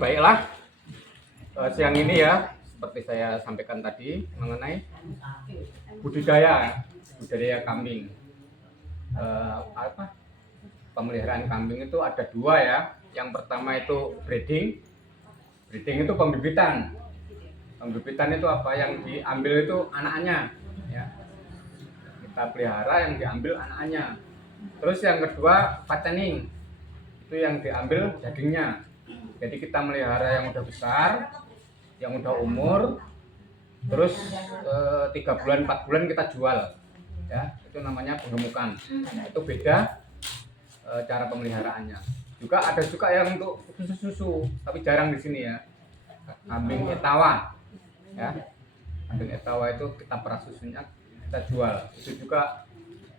Baiklah, siang ini ya, seperti saya sampaikan tadi mengenai budidaya kambing. Apa pemeliharaan kambing itu ada dua ya. Yang pertama itu breeding. Breeding itu pembibitan. Pembibitan itu apa? Yang diambil itu anaknya, ya. Kita pelihara yang diambil anaknya. Terus yang kedua fattening, itu yang diambil dagingnya. Jadi kita melihara yang udah besar, yang udah umur, terus 3 bulan 4 bulan kita jual, ya itu namanya penggemukan. Itu beda cara pemeliharaannya. Juga ada juga yang untuk susu, tapi jarang di sini ya. Kambing etawa, ya kambing etawa itu kita peras susunya, kita jual. Itu juga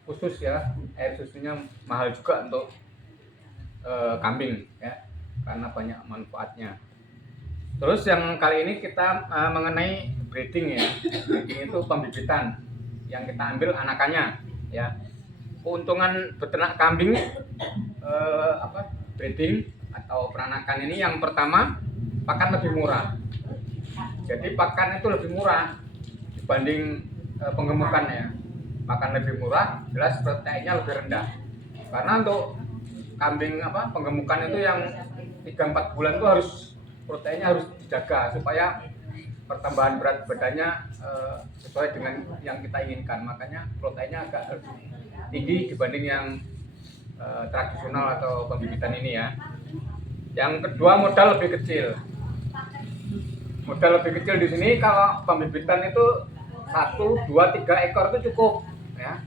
khusus ya, air susunya mahal juga untuk kambing ya, karena banyak manfaatnya. Terus yang kali ini kita mengenai breeding ya. Breeding itu pembibitan yang kita ambil anakannya ya. Keuntungan beternak kambing breeding atau peranakan ini, yang pertama pakan lebih murah. Jadi pakan itu lebih murah dibanding penggemukan ya. Pakan lebih murah, jelas proteinnya lebih rendah. Karena untuk kambing penggemukan itu yang 3-4 bulan itu proteinnya harus dijaga supaya pertambahan berat badannya sesuai dengan yang kita inginkan. Makanya proteinnya agak tinggi dibanding yang tradisional atau pembibitan ini ya. Yang kedua, modal lebih kecil. Modal lebih kecil di sini kalau pembibitan itu 1, 2, 3 ekor itu cukup ya.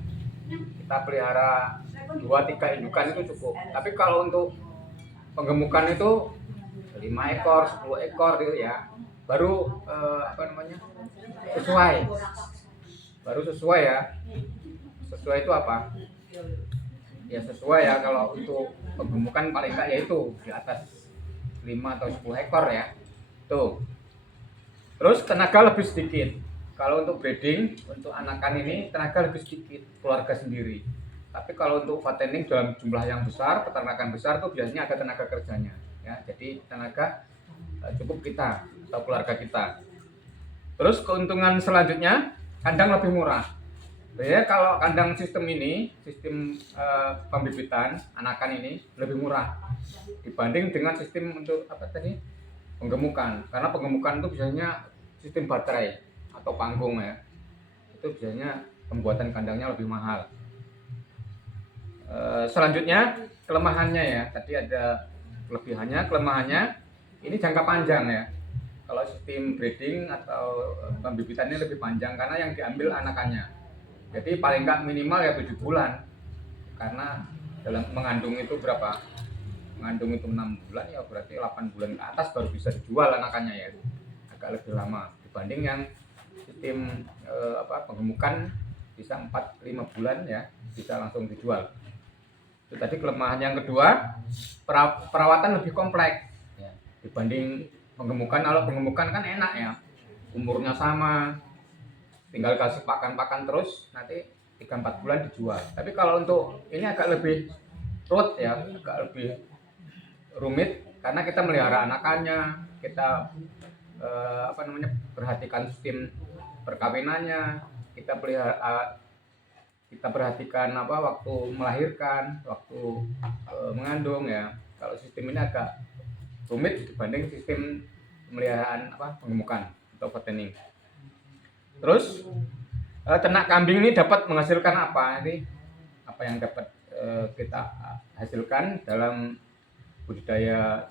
Kita pelihara 2-3 indukan itu cukup. Tapi kalau untuk penggemukan itu 5 ekor, 10 ekor gitu ya, baru sesuai. Baru sesuai ya. Sesuai itu apa? Ya sesuai ya, kalau untuk penggemukan paling enggak yaitu di atas 5 atau 10 ekor ya. Tuh. Terus tenaga lebih sedikit. Kalau untuk breeding, untuk anakan ini tenaga lebih sedikit, keluarga sendiri. Tapi kalau untuk fattening dalam jumlah yang besar, peternakan besar tuh biasanya ada tenaga kerjanya. Ya, jadi tenaga cukup kita atau keluarga kita. Terus keuntungan selanjutnya, kandang lebih murah. Ya, kalau kandang sistem ini, sistem pembibitan anakan ini lebih murah dibanding dengan sistem untuk penggemukan. Karena penggemukan itu biasanya sistem baterai atau panggung ya. Itu biasanya pembuatan kandangnya lebih mahal. Selanjutnya kelemahannya ya, tadi ada kelebihannya, kelemahannya ini jangka panjang ya. Kalau sistem breeding atau pembibitan ini lebih panjang karena yang diambil anakannya. Jadi paling enggak minimal ya 7 bulan. Karena dalam mengandung itu berapa? Mengandung itu 6 bulan ya, berarti 8 bulan ke atas baru bisa dijual anakannya ya. Agak lebih lama dibanding yang sistem penggemukan bisa 4-5 bulan ya, bisa langsung dijual. Itu tadi kelemahan. Yang kedua, perawatan lebih kompleks ya, dibanding penggemukan. Kalau penggemukan kan enak ya, umurnya sama, tinggal kasih pakan terus, nanti 3-4 bulan dijual. Tapi kalau untuk ini agak lebih ruwet ya, agak lebih rumit karena kita melihara anakannya, kita perhatikan sistem perkawinannya, kita perhatikan waktu melahirkan, waktu mengandung ya. Kalau sistem ini agak rumit dibanding sistem pemeliharaan penggemukan atau fattening. Terus ternak kambing ini dapat menghasilkan apa? Ini apa yang dapat kita hasilkan dalam budidaya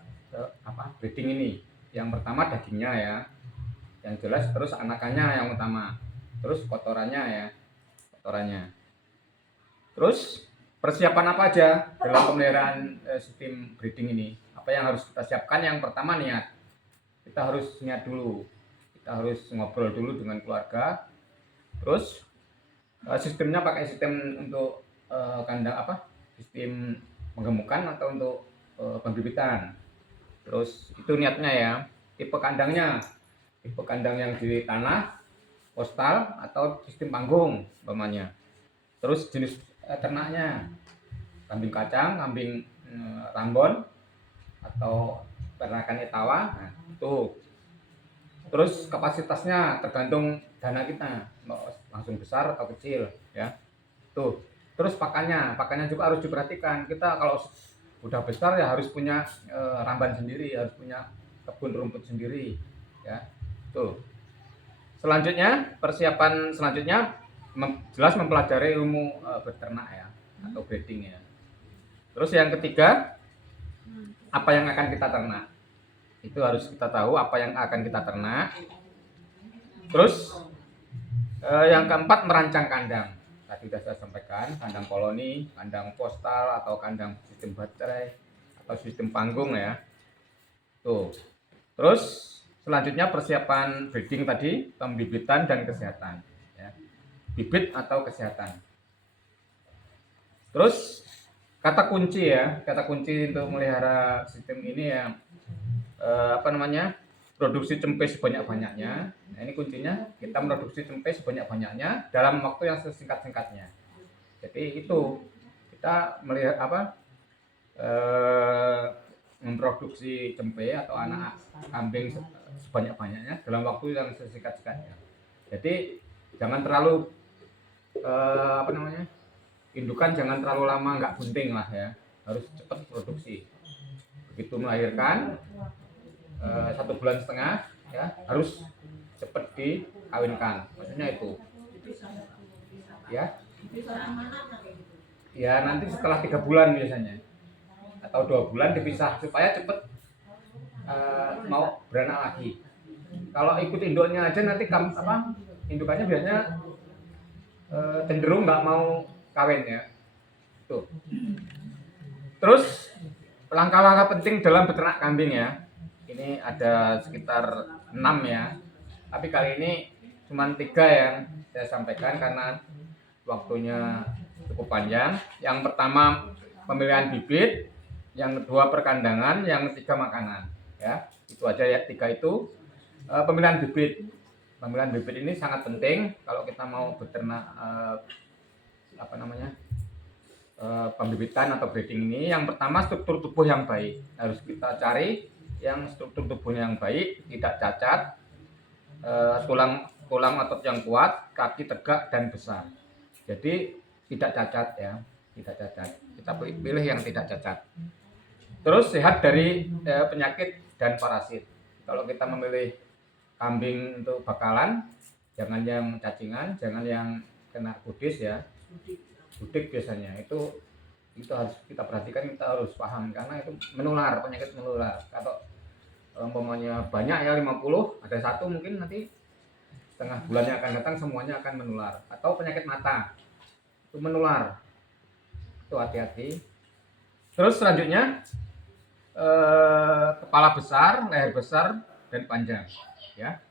breeding ini? Yang pertama dagingnya ya, yang jelas. Terus anakannya yang utama. Terus kotorannya. Terus persiapan apa aja dalam pemeliharaan sistem breeding ini? Apa yang harus kita siapkan? Yang pertama niat. Kita harus niat dulu. Kita harus ngobrol dulu dengan keluarga. Terus sistemnya pakai sistem untuk kandang sistem penggemukan atau untuk pembibitan. Terus itu niatnya ya. Tipe kandang yang di tanah, postal atau sistem panggung umpamanya. Terus jenis ternaknya, kambing kacang, kambing rambon, atau peternakan etawa. Nah, tuh. Terus kapasitasnya tergantung dana kita, mau langsung besar atau kecil, ya. Tuh. Terus pakannya juga harus diperhatikan. Kita kalau udah besar ya harus punya ramban sendiri, harus punya kebun rumput sendiri, ya. Tuh. Selanjutnya, persiapan selanjutnya jelas mempelajari ilmu beternak ya, atau breeding ya. Terus yang ketiga, apa yang akan kita ternak. Itu harus kita tahu apa yang akan kita ternak. Terus yang keempat, merancang kandang. Tadi sudah saya sampaikan, kandang koloni, kandang postal, atau kandang sistem baterai, atau sistem panggung ya. Tuh. Terus selanjutnya persiapan breeding tadi, pembibitan dan kesehatan. Ya. Bibit atau kesehatan. Terus kata kunci untuk melihara sistem ini ya, produksi tempe sebanyak-banyaknya. Nah, ini kuncinya, kita produksi tempe sebanyak-banyaknya dalam waktu yang sesingkat-singkatnya. Jadi itu kita melihat memproduksi tempe atau anak kambing sebanyak-banyaknya dalam waktu yang sesingkat-singkatnya. Jadi jangan terlalu indukan jangan terlalu lama nggak bunting lah ya, harus cepat produksi. Begitu melahirkan 1,5 bulan ya harus cepat dikawinkan, maksudnya itu ya nanti setelah 3 bulan biasanya atau 2 bulan dipisah supaya cepat mau beranak lagi. Kalau ikut induknya aja nanti indukannya biasanya cenderung nggak mau kawin ya. Tuh. Terus langkah-langkah penting dalam beternak kambing ya. Ini ada sekitar 6 ya. Tapi kali ini cuma 3 yang saya sampaikan karena waktunya cukup panjang. Yang pertama pemilihan bibit, yang kedua perkandangan, yang ketiga makanan ya. Itu aja ya, 3 itu. Pemilihan bibit. Pemilihan bibit ini sangat penting kalau kita mau beternak pembibitan atau breeding ini. Yang pertama struktur tubuh yang baik. Harus kita cari yang struktur tubuhnya yang baik, tidak cacat, tulang otot yang kuat, kaki tegak dan besar. Jadi tidak cacat ya, tidak cacat. Kita pilih yang tidak cacat. Terus sehat dari penyakit dan parasit. Kalau kita memilih kambing untuk bakalan, jangan yang cacingan, jangan yang kena kudis ya. Budik biasanya itu harus kita perhatikan, kita harus paham karena itu menular, penyakit menular. Kalau umpamanya banyak ya 50, ada 1 mungkin nanti setengah bulannya akan datang semuanya akan menular. Atau penyakit mata itu menular, itu hati-hati. Terus selanjutnya kepala besar, leher besar dan panjang ya.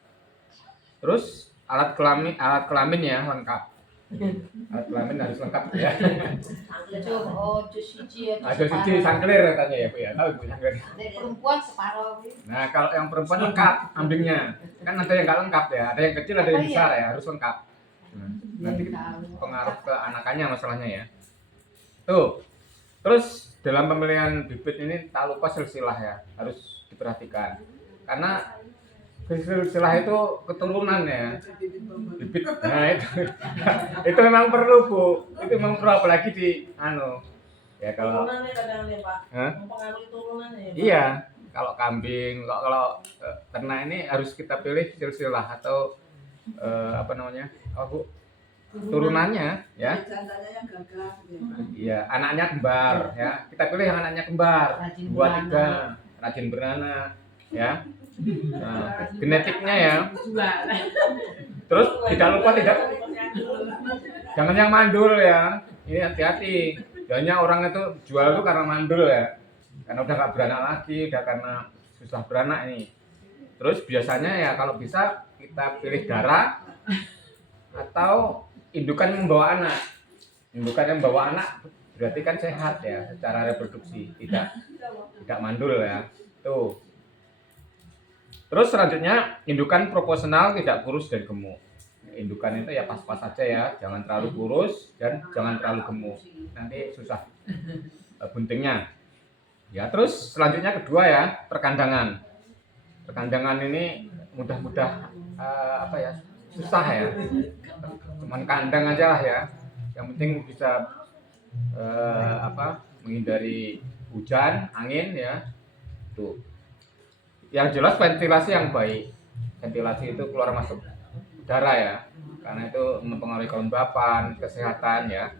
Terus alat kelamin ya lengkap. Alat kelamin harus lengkap ya. Ada siji sangklir katanya ya Bu ya. Tahu Bu sangklir. Perempuan separuh. Nah, kalau yang perempuan lengkap kambingnya. Kan ada yang nggak lengkap ya, ada yang kecil, ada yang besar ya, harus lengkap. Nanti pengaruh ke anakannya masalahnya ya. Tuh. Terus dalam pemilihan bibit ini tak lupa silsilah ya, harus diperhatikan. Karena silsilah itu keturunan ya. Bibit. Nah, itu memang perlu Bu. Itu memang perlu, apalagi di ya kalau mempengaruhi turunannya ya. Iya, kalau kambing, kalau ternak ini harus kita pilih silsilah atau turunannya ya. Iya, anaknya kembar ya. Kita pilih yang anaknya kembar, 2, 3, rajin beranak ya. Nah, genetiknya ya. Terus jangan yang mandul ya. Ini hati-hati. Banyak orang itu jual tuh karena mandul ya. Karena udah nggak beranak lagi, udah karena susah beranak ini. Terus biasanya ya kalau bisa kita pilih darah atau indukan yang membawa anak. Indukan yang membawa anak berarti kan sehat ya secara reproduksi, tidak mandul ya. Tuh. Terus selanjutnya indukan proporsional, tidak kurus dan gemuk. Indukan itu ya pas-pas saja ya, jangan terlalu kurus dan jangan terlalu gemuk. Nanti susah buntingnya. Ya, terus selanjutnya kedua ya, perkandangan. Perkandangan ini mudah-mudah apa ya, susah ya. Cuman kandang aja lah ya. Yang penting bisa menghindari hujan, angin ya. Tuh. Yang jelas ventilasi yang baik. Ventilasi itu keluar masuk udara ya. Karena itu mempengaruhi kelembapan, kesehatan ya.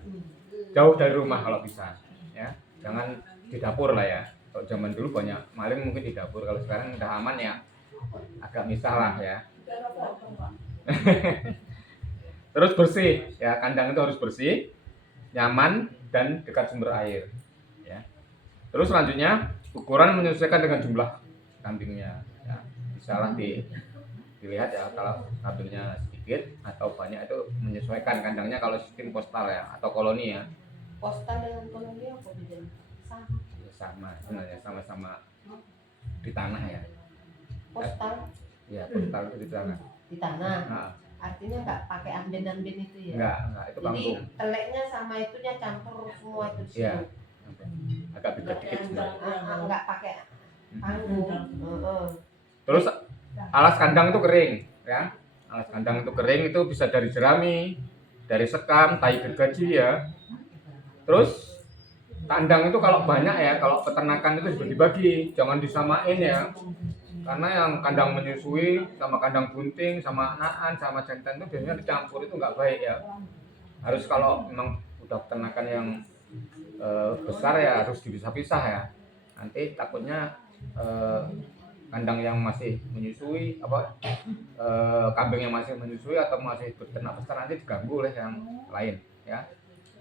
Jauh dari rumah kalau bisa ya. Jangan di dapur lah ya. Kalau zaman dulu banyak maling mungkin di dapur, kalau sekarang udah aman ya, agak misah lah ya. Terus bersih ya, kandang itu harus bersih, nyaman dan dekat sumber air ya. Terus selanjutnya ukuran menyesuaikan dengan jumlah kambingnya ya. Bisa lah dilihat ya, kalau kambingnya sedikit atau banyak itu menyesuaikan kandangnya kalau sistem postal ya atau koloni ya. Postal dengan koloni apa bedanya? Sama. Sama sebenarnya, sama-sama di tanah ya. Postal Ya, postal itu di tanah. di tanah. Nah, Artinya nggak pakai amben-amben itu ya? enggak, itu Jadi panggung. teleknya sama itunya campur semua itu di Iya. situ. Agak beda dikit sebenarnya. Nggak pakai panggung. Terus alas kandang itu kering ya. Alas kandang itu kering, itu bisa dari jerami, dari sekam, tai gergaji ya. Terus kandang itu kalau banyak ya, kalau peternakan itu juga dibagi, jangan disamain ya. Karena yang kandang menyusui sama kandang bunting sama anaan sama jantan itu biasanya dicampur, itu nggak baik ya. Harus kalau memang udah peternakan yang besar ya harus dipisah-pisah ya. Nanti takutnya kandang yang masih menyusui kambing yang masih menyusui atau masih berternak besar nanti diganggu oleh yang lain ya.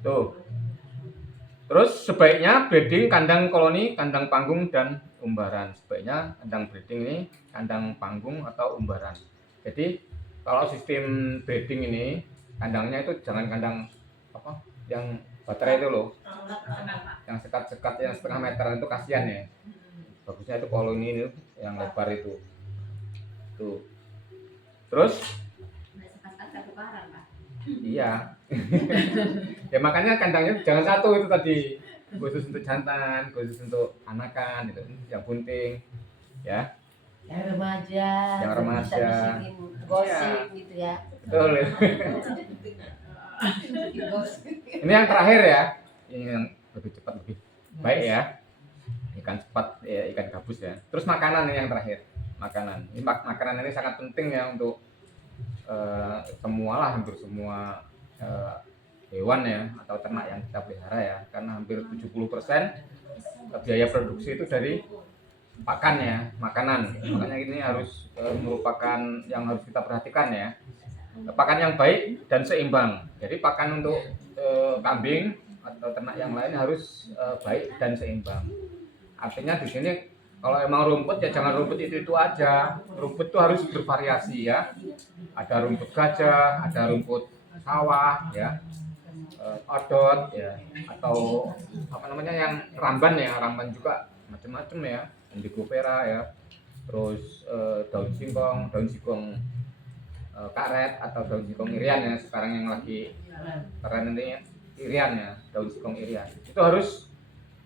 Tuh. Terus sebaiknya breeding kandang koloni, kandang panggung dan umbaran. Sebaiknya kandang breeding ini kandang panggung atau umbaran. Jadi kalau sistem breeding ini kandangnya itu jangan kandang yang baterai itu loh, yang sekat-sekat yang setengah meter itu kasihan ya. Bagusnya itu koloni ini yang lebar itu. Tuh. Terus iya. Ya makanya kandangnya jangan satu itu tadi, khusus untuk jantan, khusus untuk anakan itu, yang bunting ya. Yang remaja. Yang remaja. Bisa gosip gitu ya. Betul. Ini yang terakhir ya, ini yang lebih cepat lebih baik ya. Ikan cepat ya, ikan gabus ya. Terus makanan ini yang terakhir, makanan. Ini makanan ini sangat penting ya untuk hampir semua hewan ya atau ternak yang kita pelihara ya, karena hampir 70% biaya produksi itu dari pakan ya, makanan. Makanya ini harus merupakan yang harus kita perhatikan ya. Pakan yang baik dan seimbang. Jadi pakan untuk kambing atau ternak yang lain harus baik dan seimbang. Artinya di sini kalau emang rumput ya jangan rumput itu aja. Rumput itu harus bervariasi ya. Ada rumput gajah, ada rumput sawah ya, odot ya, atau yang ramban ya, ramban juga macam-macam ya, indigo vera ya. Terus daun singkong karet atau daun singkong irian ya, sekarang yang lagi keren ini irian ya, daun singkong irian. Itu harus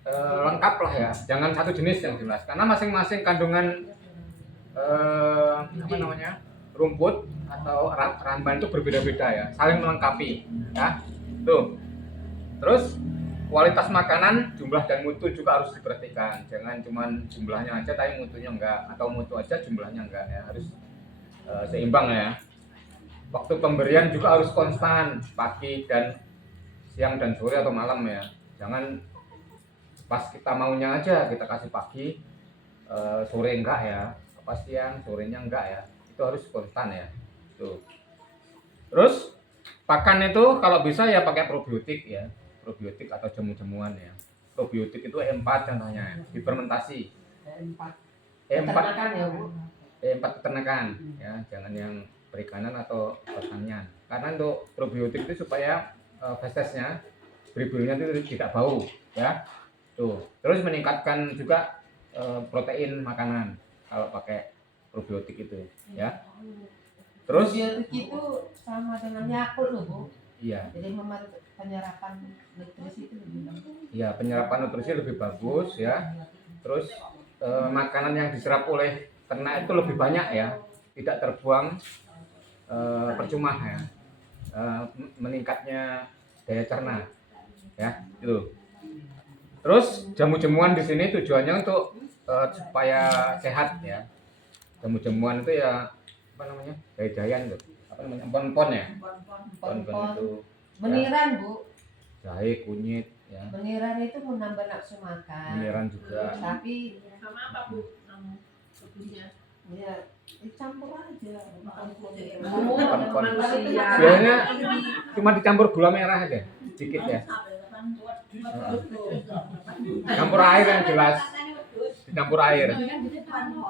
lengkap lah ya, jangan satu jenis yang jelas, karena masing-masing kandungan rumput atau ramban itu berbeda-beda ya, saling melengkapi ya. Tuh. Terus kualitas makanan, jumlah dan mutu juga harus diperhatikan, jangan cuma jumlahnya aja tapi mutunya enggak, atau mutu aja jumlahnya enggak ya, harus seimbang ya. Waktu pemberian juga harus konstan, pagi dan siang dan sore atau malam ya, jangan pas kita maunya aja kita kasih pagi, sore enggak ya, pas siang sorenya enggak ya, itu harus konstan ya. Tuh. Terus pakan itu kalau bisa ya pakai probiotik ya, probiotik atau jamu-jamuan ya. Probiotik itu E4 contohnya, difermentasi. E4 ya Bu. E4 peternakan ya, jangan yang perikanan atau pertanian. Karena untuk probiotik itu supaya fesesnya, beribunya itu tidak bau ya. Tuh. Terus meningkatkan juga protein makanan kalau pakai probiotik itu ya. Terus probiotik itu sama dengan Yakult loh Bu. Iya. Jadi penyerapan nutrisi itu lebih bagus. Iya, penyerapan nutrisi lebih bagus ya. Terus makanan yang diserap oleh ternak itu lebih banyak ya, tidak terbuang percuma ya. Meningkatnya daya cerna ya itu. Terus jamu-jamuan di sini tujuannya untuk supaya sehat ya. Jamu-jamuan itu ya apa namanya, jahe-jahean tuh, apa namanya, empon-empon ya, empon-empon itu ya, Meniran bu, jahe, kunyit ya, meniran itu menambah nafsu makan. meniran juga. Tapi Sama apa Bu? Sebutnya. ya dicampur aja. Empon-empon. Manusia. Biasanya cuma dicampur gula merah aja sedikit ya, campur air yang jelas, dicampur air.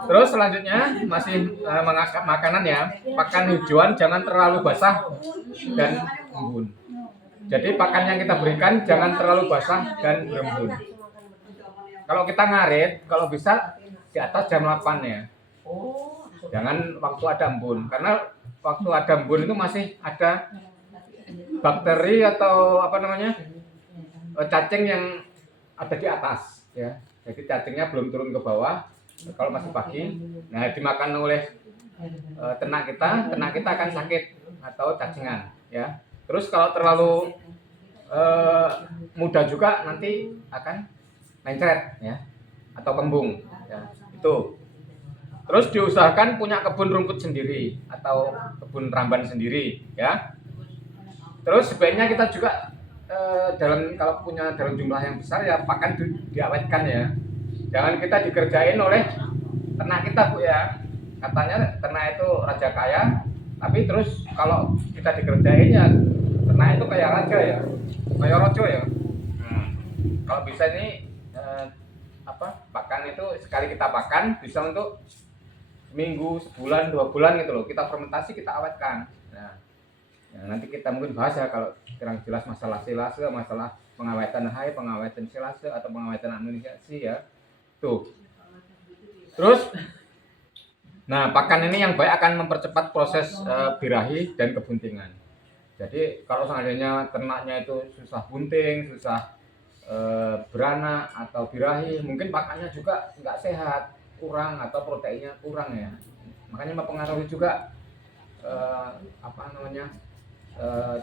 Terus selanjutnya masih makanan ya, pakan hijauan jangan terlalu basah dan embun. Jadi pakan yang kita berikan jangan terlalu basah dan berembun. Kalau kita ngarit, kalau bisa di atas jam 8 ya. Jangan waktu ada embun, karena waktu ada embun itu masih ada bakteri atau apa namanya, cacing yang ada di atas ya. Jadi cacingnya belum turun ke bawah kalau masih pagi. Nah, dimakan oleh ternak kita akan sakit atau cacingan ya. Terus kalau terlalu muda juga nanti akan mencret ya atau kembung ya. Itu. Terus diusahakan punya kebun rumput sendiri atau kebun ramban sendiri ya. Terus sebaiknya kita juga kalau punya dalam jumlah yang besar ya pakan diawetkan ya. Jangan kita dikerjain oleh ternak kita Bu ya. Katanya ternak itu raja kaya, tapi terus kalau kita dikerjain ya ternak itu kayak raja ya, kayak rojo ya. Kalau bisa ini pakan itu sekali kita pakan bisa untuk seminggu, sebulan, 2 bulan gitu loh. Kita fermentasi, kita awetkan. Nah, nanti kita mungkin bahas ya kalau kurang jelas masalah silase, masalah pengawetan hai, pengawetan silase atau pengawetan amoniasi ya. Tuh. Terus nah, pakan ini yang baik akan mempercepat proses birahi dan kebuntingan. Jadi kalau seandainya ternaknya itu susah bunting, susah beranak atau birahi, mungkin pakannya juga nggak sehat, kurang atau proteinnya kurang ya. Makanya mempengaruhi juga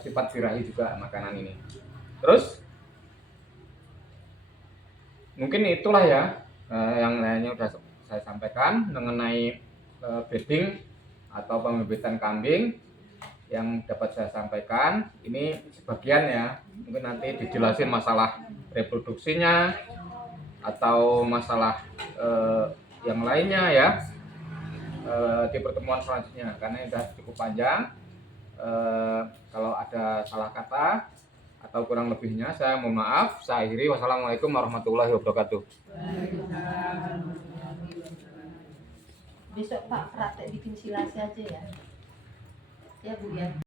sifat birahi juga makanan ini. Terus mungkin itulah ya yang lainnya sudah saya sampaikan mengenai breeding atau pembibitan kambing yang dapat saya sampaikan. Ini sebagian ya, mungkin nanti dijelasin masalah reproduksinya atau masalah yang lainnya ya di pertemuan selanjutnya, karena ini sudah cukup panjang. Kalau ada salah kata atau kurang lebihnya saya mohon maaf. Saya akhiri. Wassalamualaikum warahmatullahi wabarakatuh. Besok Pak praktek bikin silasi aja ya. Ya Bu ya.